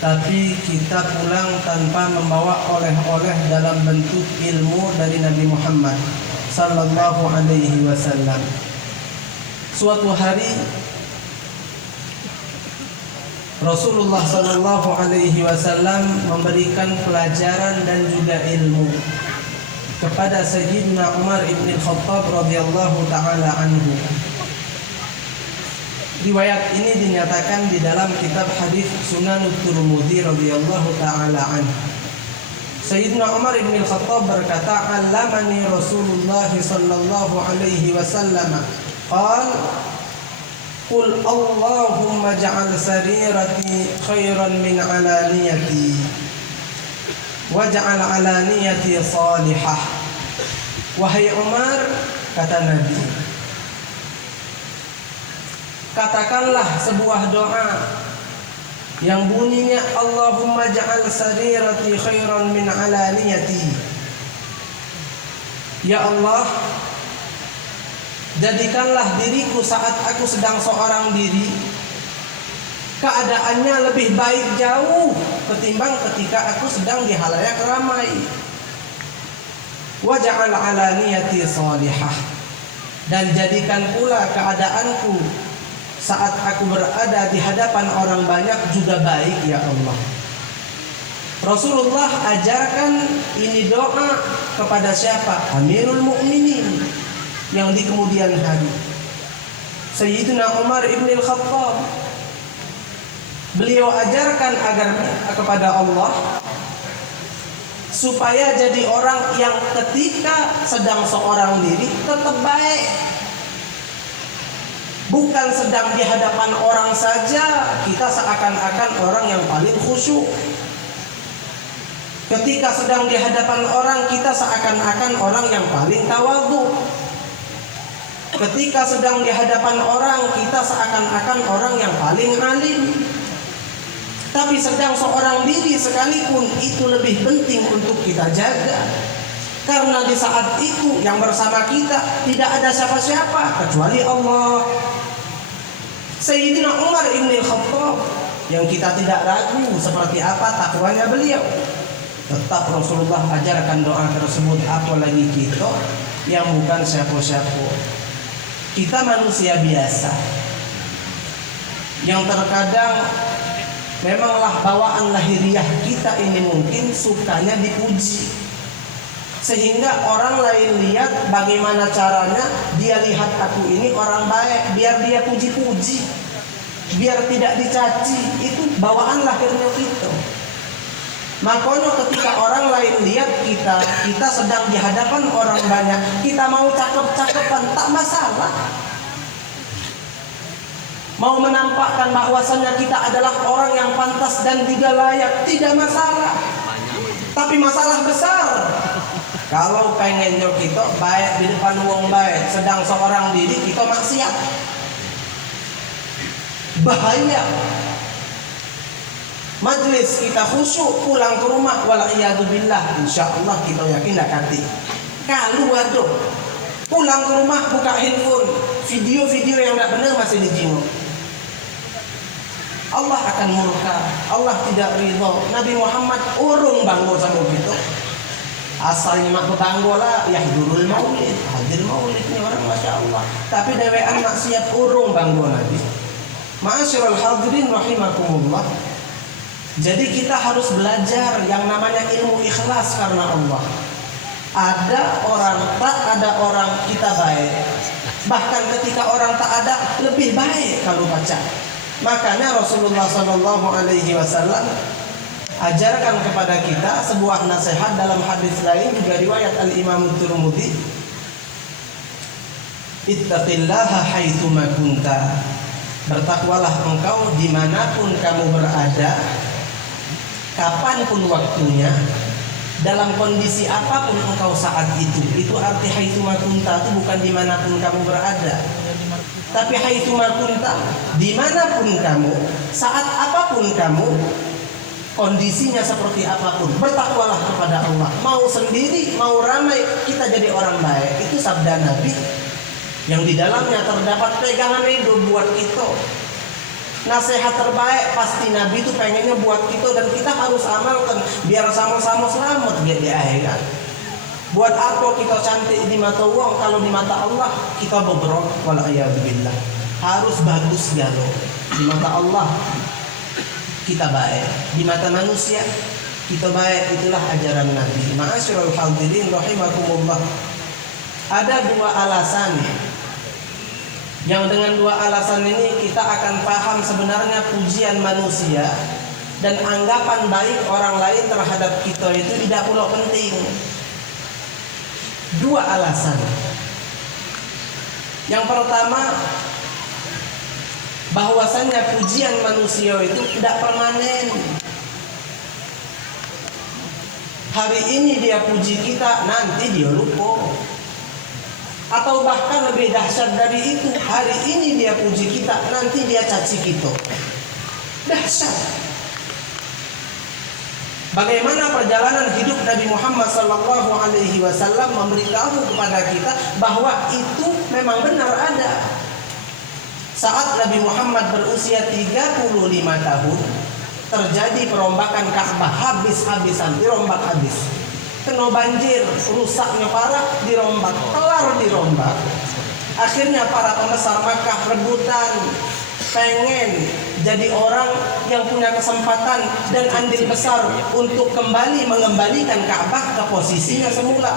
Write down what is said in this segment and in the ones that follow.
tapi kita pulang tanpa membawa oleh-oleh dalam bentuk ilmu dari Nabi Muhammad sallallahu alaihi wasallam. Suatu hari Rasulullah sallallahu alaihi wasallam memberikan pelajaran dan juga ilmu kepada Sayyidina Umar ibn Khattab radhiyallahu taala anhu. Riwayat ini dinyatakan di dalam kitab hadis Sunan Tirmidzi radhiyallahu taala anhu. Sayyidina Umar ibn Khattab berkata, "Allamani Rasulullah sallallahu alaihi wasallam qala Qul Allahumma ja'al sarirati khairan min alaniyati waj'al alaniyati salihah." Wahai Umar, kata Nabi, katakanlah sebuah doa yang bunyinya Allahumma ja'al sarirati khairan min alaniyati. Ya Allah, jadikanlah diriku saat aku sedang seorang diri keadaannya lebih baik jauh ketimbang ketika aku sedang di halayak ramai. Waj'al alaniyati salihah, dan jadikan pula keadaanku saat aku berada di hadapan orang banyak juga baik ya Allah. Rasulullah ajarkan ini doa kepada siapa? Amirul Mukminin yang di kemudian hari, Sayyidina Umar ibn Khattab. Beliau ajarkan agar kepada Allah supaya jadi orang yang ketika sedang seorang diri tetap baik, bukan sedang di hadapan orang saja kita seakan-akan orang yang paling khusyuk. Ketika sedang di hadapan orang kita seakan-akan orang yang paling tawadhu. Ketika sedang di hadapan orang kita seakan-akan orang yang paling alim. Tapi sedang seorang diri sekalipun itu lebih penting untuk kita jaga. Karena di saat itu yang bersama kita tidak ada siapa-siapa kecuali Allah. Sayyidina Umar ibn Khattab yang kita tidak ragu seperti apa takwanya beliau, tetap Rasulullah ajarkan doa tersebut. Apalagi kita yang bukan siapa-siapa. Kita manusia biasa yang terkadang memanglah bawaan lahiriah kita ini mungkin sukanya dipuji, sehingga orang lain lihat bagaimana caranya dia lihat aku ini orang baik, biar dia puji-puji, biar tidak dicaci. Itu bawaan lahirnya kita. Makanya ketika orang lain lihat kita sedang di hadapan orang banyak, kita mau cakep-cakepan tak masalah. Mau menampakkan bahwasannya kita adalah orang yang pantas dan juga layak, tidak masalah. Tapi masalah besar kalau pengennya kita baik di depan wong baik, sedang seorang diri kita maksiat. Bahaya. Majlis kita khusyuk, pulang ke rumah wala'iyadzubillah, insyaallah kita yakin tak ganti. Kalau waduh, pulang ke rumah buka handphone, video-video yang tak benar masih dijinguk, Allah akan murka, Allah tidak ridho. Nabi Muhammad urung banggo sama gitu. Asalnya mak banggo lah, yahdurul maulid, hadir maulid ni orang masya Allah. Tapi dewean maksiat urung banggo Nabi. Ma'asyiral hadirin rahimakumullah. Jadi kita harus belajar yang namanya ilmu ikhlas karena Allah. Ada orang tak ada orang kita baik. Bahkan ketika orang tak ada lebih baik kalau baca. Makanya Rasulullah sallallahu alaihi wasallam ajarkan kepada kita sebuah nasihat dalam hadis lain juga riwayat Al-Imam Tirmidzi. Ittaqillaha haitsu ma kunta. Bertakwalah engkau dimanapun kamu berada, kapanpun waktunya, dalam kondisi apapun engkau saat itu. Itu arti haitsu ma kunta itu bukan dimanapun kamu berada, tapi haitsu ma kunta, dimanapun kamu, saat apapun kamu, kondisinya seperti apapun, bertakwalah kepada Allah. Mau sendiri, mau ramai, kita jadi orang baik. Itu sabda Nabi yang di dalamnya terdapat pegangan ridho buat kita. Nasihat terbaik pasti Nabi itu pengennya buat kita dan kita harus amalkan biar sama-sama selamat di akhirat. Buat apa kita cantik di mata orang kalau di mata Allah kita bobrok? Wala'iyadzubillah. Harus bagus galau. Di mata Allah kita baik, di mata manusia kita baik. Itulah ajaran Nabi. Ma'asyiral hadirin rahimakumullah. Ada dua alasan yang dengan dua alasan ini kita akan paham sebenarnya pujian manusia dan anggapan baik orang lain terhadap kita itu tidak pula penting. Dua alasan. Yang pertama, bahwasannya pujian manusia itu tidak permanen. Hari ini dia puji kita, nanti dia lupa. Atau bahkan lebih dahsyat dari itu, hari ini dia puji kita, nanti dia caci kita. Dahsyat. Bagaimana perjalanan hidup Nabi Muhammad SAW memberitahu kepada kita bahwa itu memang benar ada. Saat Nabi Muhammad berusia 35 tahun, terjadi perombakan Ka'bah, habis-habisan, dirombak habis. Kena banjir, rusaknya parah, dirombak, kelar dirombak. Akhirnya para pembesar Makkah rebutan, pengen jadi orang yang punya kesempatan dan andil besar untuk kembali mengembalikan Ka'bah ke posisinya semula.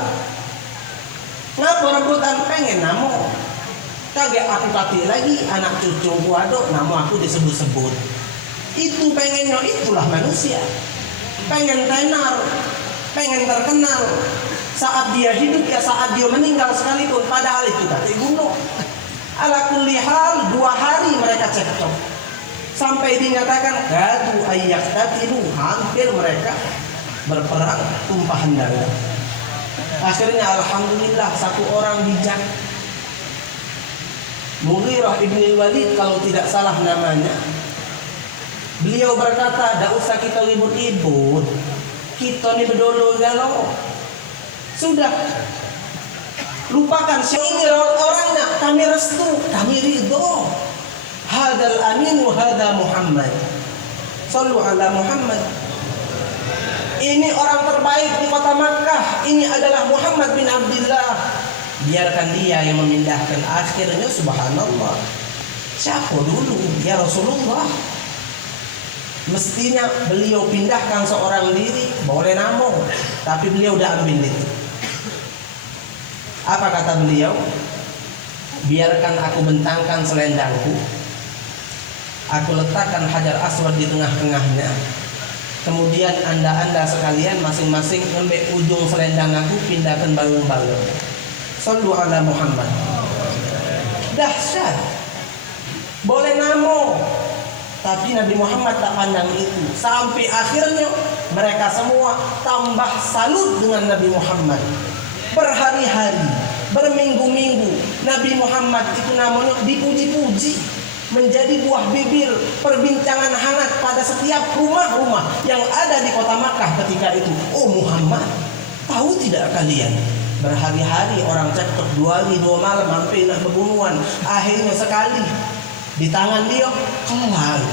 Ngapa rebutan? Pengen namo. Kaget aku kati lagi, anak cucuku ada, nama aku disebut-sebut. Itu pengennya, itulah manusia. Pengen tenar, pengen terkenal. Saat dia hidup ya saat dia meninggal sekalipun, padahal itu kata gunung. Ala kulli hal 2 hari mereka cekcok. Sampai dinyatakan gadu ayyaqtatilu, hampir mereka berperang tumpahan darah. Akhirnya alhamdulillah satu orang bijak, Mughirah ibn Walid kalau tidak salah namanya. Beliau berkata, "Tidak usah kita ribut-ribut. Kita ni berdolo galau. Sudah. Lupakan ini orangnya. Kami restu, kami ridho. Hadal amin wa hada Muhammad. Sallu ala Muhammad. Ini orang terbaik di kota Makkah. Ini adalah Muhammad bin Abdullah. Biarkan dia yang memindahkan." Akhirnya subhanallah, siapa dulu? Ya Rasulullah. Mestinya beliau pindahkan seorang diri, boleh namo, tapi beliau udah ambil itu. Apa kata beliau? Biarkan aku bentangkan selendangku, aku letakkan hajar aswad di tengah-tengahnya. Kemudian anda sekalian masing-masing ngambil ujung selendang aku, pindahkan balung-balung. Sallu ala Muhammad. Dahsyat. Boleh namo, tapi Nabi Muhammad tak pandang itu. Sampai akhirnya mereka semua tambah salut dengan Nabi Muhammad. Berhari-hari, berminggu-minggu Nabi Muhammad itu namanya dipuji-puji, menjadi buah bibir, perbincangan hangat pada setiap rumah-rumah yang ada di kota Makkah ketika itu. Oh Muhammad, tahu tidak kalian? Berhari-hari orang cekcok, 2 hari 2 malam sampai nak pembunuhan. Akhirnya sekali di tangan dia kelar.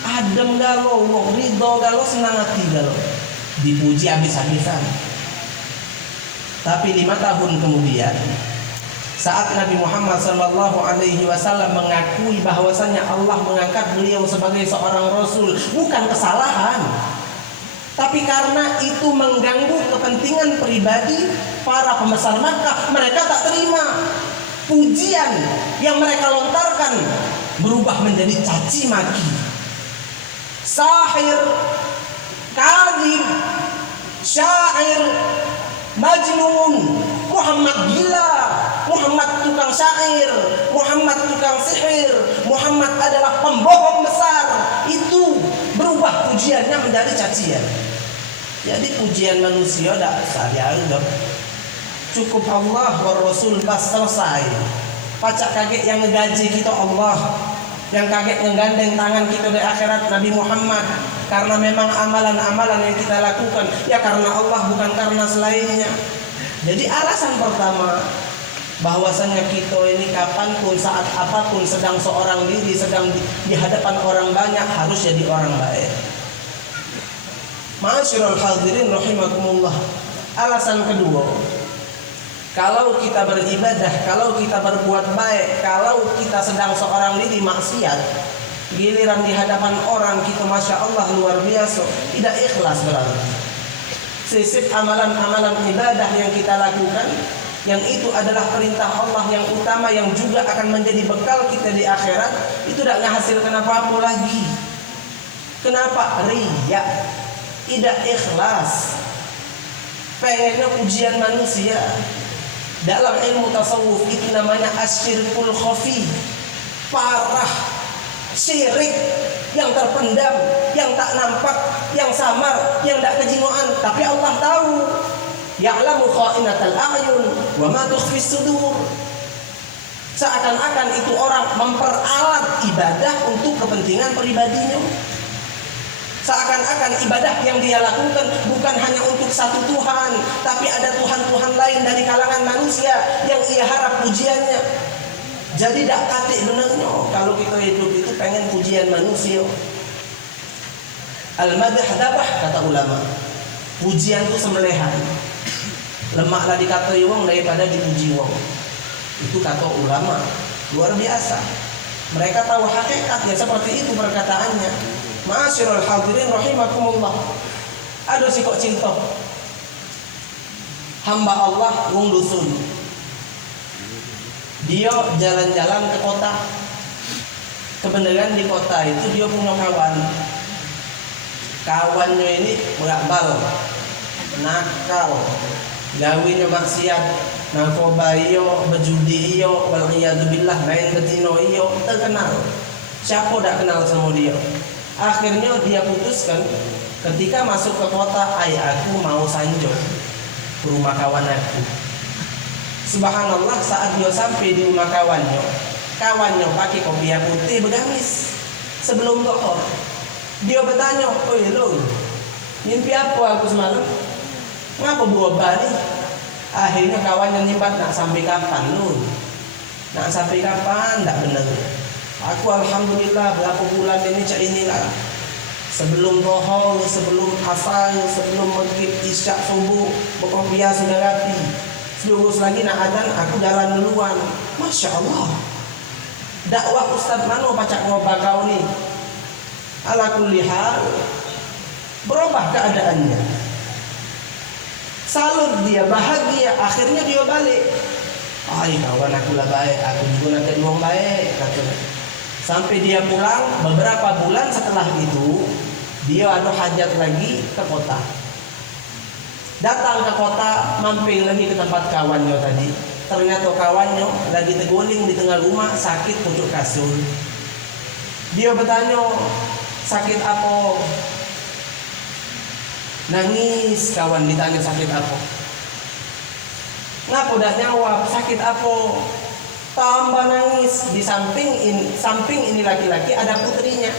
Adem galau, ridho galau, senang hati galau. Dipuji habis-habisan. Tapi 5 tahun kemudian, saat Nabi Muhammad SAW mengakui bahwasanya Allah mengangkat beliau sebagai seorang Rasul, bukan kesalahan, tapi karena itu mengganggu kepentingan pribadi para pembesar Makkah, mereka tak terima. Pujian yang mereka lontarkan berubah menjadi caci maki. Sahir, kadzib, syair, majnun, Muhammad gila, Muhammad tukang syair, Muhammad tukang sihir, Muhammad adalah pembohong besar. Itu berubah pujiannya menjadi cacian. Jadi pujian manusia tidak usah dianggap. Cukup Allah wa Rasul pas selesai. Pacak kaget yang ngegaji kita Allah, yang kaget ngegandeng tangan kita di akhirat Nabi Muhammad. Karena memang amalan-amalan yang kita lakukan ya karena Allah, bukan karena selainnya. Jadi alasan pertama bahwasannya kita ini kapanpun, saat apapun, sedang seorang diri, sedang di hadapan orang banyak, harus jadi orang baik. Ma'asyiral hadirin rahimakumullah. Alasan kedua, kalau kita beribadah, kalau kita berbuat baik, kalau kita sedang seorang diri maksiat, giliran di hadapan orang kita Masya Allah luar biasa, tidak ikhlas berarti. Sisip amalan-amalan ibadah yang kita lakukan, yang itu adalah perintah Allah yang utama, yang juga akan menjadi bekal kita di akhirat, itu tidak menghasilkan apa-apa lagi. Kenapa? Riya, tidak ikhlas, pengennya pujian manusia. Dalam ilmu tasawuf itu namanya asyirkul khafi, parah, syirik yang terpendam, yang tak nampak, yang samar, yang tak kejiwaan, tapi Allah tahu. Ya'lamu kha'inatal a'yun wa ma tukhfis sudur. Seakan-akan itu orang memperalat ibadah untuk kepentingan pribadinya. Seakan-akan ibadah yang dia lakukan bukan hanya untuk satu Tuhan, tapi ada Tuhan-Tuhan lain dari kalangan manusia yang ia harap pujiannya. Jadi tak katik benarnya kalau kita hidup itu pengen pujian manusia. Al-madah dabah, kata ulama. Pujian itu sembelihan. Lemaklah dikatai wong daripada dipuji wong. Itu kata ulama. Luar biasa. Mereka tahu hakikatnya, seperti itu perkataannya. Ma'asyiral hadirin rahimakumullah. Aduh si kok cinta. Hamba Allah wong dusun. Dia jalan-jalan ke kota. Kebenaran di kota itu dia punya kawan. Kawannya ini berakbal, nakal, gawinya maksiat, narkoba iyo, berjudi iyo, waliyadzubillah, main betino iyo, terkenal. Siapa tak kenal sama dia? Akhirnya dia putuskan ketika masuk ke kota, aku mau sanjo ke rumah kawan aku. Subhanallah, saat dia sampai di rumah kawannya pakai kopiah putih bergamis. Sebelum dohor, dia bertanya, "Oi lo, mimpi apa aku semalam? Ngapa berubah nih?" Akhirnya kawannya nyimpat, "Nak sampai kapan lu? Nak sampai kapan? Tak benar. Aku alhamdulillah berapa bulan ini cak inilah. Sebelum dohor, sebelum asar, sebelum maghrib, isyak, subuh, berkopiah sudah rapi. Selurus lagi nak adzan, aku jalan duluan." Masya Allah. Dakwah Ustaz Mano pacak ngobak kau nih. Ala kulli hal, berubah keadaannya. Salut dia, bahagia. Akhirnya dia balik. Ay kawan aku lah baik, aku juga nak jadi orang baik, katanya. Sampai dia pulang, beberapa bulan setelah itu dia ada hajat lagi ke kota. Datang ke kota, mampir lagi ke tempat kawannya tadi. Ternyata kawannya lagi terguling di tengah rumah, sakit pucuk kasur. Dia bertanya, "Sakit apa?" Nangis kawan ditanya sakit apa. Ngapa udah jawab, "Sakit apa?" Tambah nangis. Di samping ini laki-laki ada putrinya.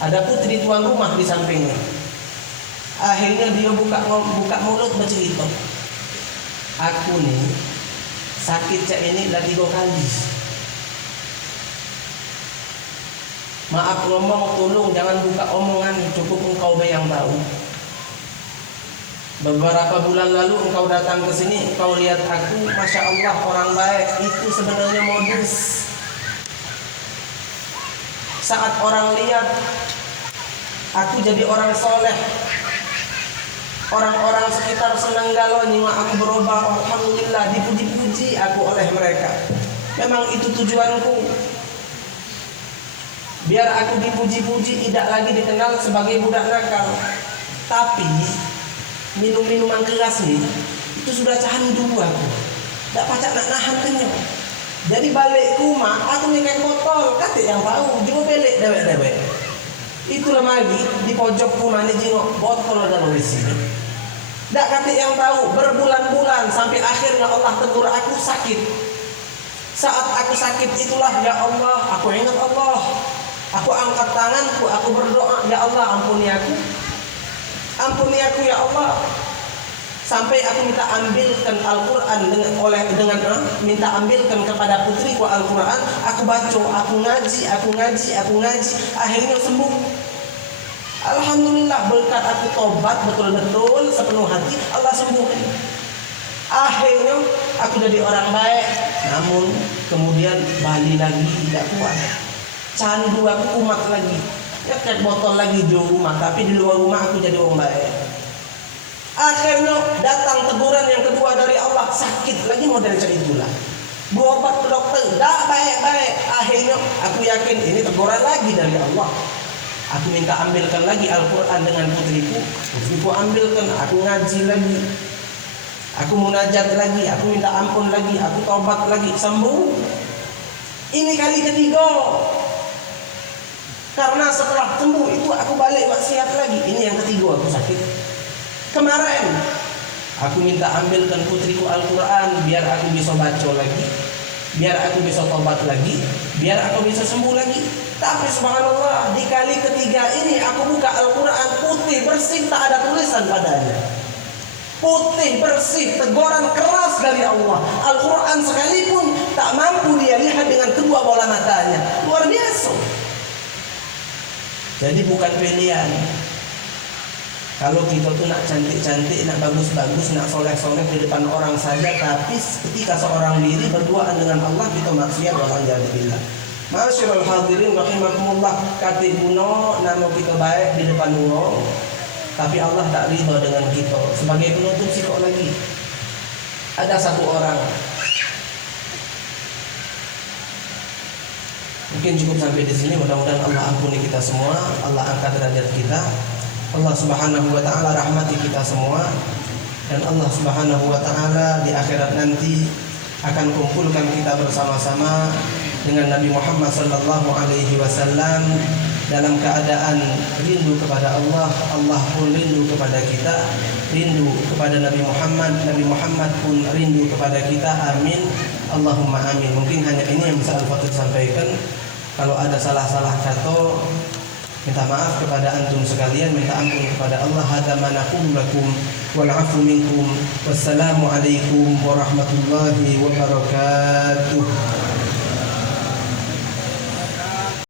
Ada putri tuan rumah di sampingnya. Akhirnya dia buka mulut bercerita. "Aku nih sakit cak ini dah 3 kali. Maaf ngomong, tolong jangan buka omongan, cukup engkau yang tahu. Beberapa bulan lalu engkau datang ke sini, engkau lihat aku, Masya Allah orang baik. Itu sebenarnya modus. Saat orang lihat aku jadi orang soleh, orang-orang sekitar senang galau nyimak aku berubah. Alhamdulillah, dipuji-puji aku oleh mereka. Memang itu tujuanku. Biar aku dipuji-puji, tidak lagi dikenal sebagai budak nakal. Tapi minum-minuman keras nih, itu sudah candu aku. Tak pacak nak nahan kenyang. Jadi balik rumah, aku nyekek botol. Kata yang tahu, dia belek dewek-dewek. Itulah lagi di pojok rumah ni jengok botol dalam isi. Tak kata yang tahu, berbulan-bulan sampai akhirnya Allah tegur aku sakit. Saat aku sakit itulah, ya Allah, aku ingat Allah. Aku angkat tanganku, aku berdoa, ya Allah ampuni aku. Ampuni aku ya Allah. Sampai aku minta ambilkan Al-Quran minta ambilkan kepada putriku Al-Quran, aku baca, aku ngaji, akhirnya sembuh. Alhamdulillah, berkat aku tobat betul-betul sepenuh hati, Allah sembuhkan. Akhirnya aku jadi orang baik, namun kemudian balik lagi tidak kuat. Candu aku kumat lagi, kayak botol lagi di rumah, tapi di luar rumah aku jadi orang baik. Akhirnya datang teguran yang kedua dari Allah, sakit lagi model ceritulah. Berobat ke dokter, tidak baik-baik. Akhirnya aku yakin ini teguran lagi dari Allah. Aku minta ambilkan lagi Al-Quran dengan putriku ambilkan, aku ngaji lagi, aku munajat lagi, aku minta ampun lagi, aku taubat lagi, sembuh. Ini kali ketiga. Karena setelah sembuh itu aku balik maksiat lagi. Ini yang ketiga aku sakit. Kemarin aku minta ambilkan putriku Al-Quran biar aku bisa baca lagi, biar aku bisa tobat lagi, biar aku bisa sembuh lagi. Tapi subhanallah, di kali ketiga ini aku buka Al-Quran putih bersih, tak ada tulisan padanya. Putih bersih, teguran keras dari Allah. Al-Quran sekalipun tak mampu dia lihat dengan kedua bola matanya. Luar biasa. Jadi bukan pilihan. Kalau kita tuh nak cantik-cantik, nak bagus-bagus, nak soleh-soleh di depan orang saja, tapi ketika seorang diri berduaan dengan Allah kita maksiat, walhamdulillah. Masyarul hadirin rahimakumullah, kati buno nama kita baik di depan orang, tapi Allah tak ridha dengan kita. Sebagai penutup sikok lagi, ada satu orang, mungkin cukup sampai di sini. Mudah-mudahan Allah ampuni kita semua, Allah angkat derajat kita, Allah subhanahu wa ta'ala rahmati kita semua, dan Allah subhanahu wa ta'ala di akhirat nanti akan kumpulkan kita bersama-sama dengan Nabi Muhammad sallallahu alaihi wasallam dalam keadaan rindu kepada Allah. Allah pun rindu kepada kita, rindu kepada Nabi Muhammad pun rindu kepada kita. Amin, Allahumma amin. Mungkin hanya ini yang bisa Al-Fatih sampaikan. Kalau ada salah-salah kata, minta maaf kepada antum sekalian, minta ampun kepada Allah. Hadza ma naqulu lakum wal 'afwu minkum. Wassalamu alaikum warahmatullahi wabarakatuh.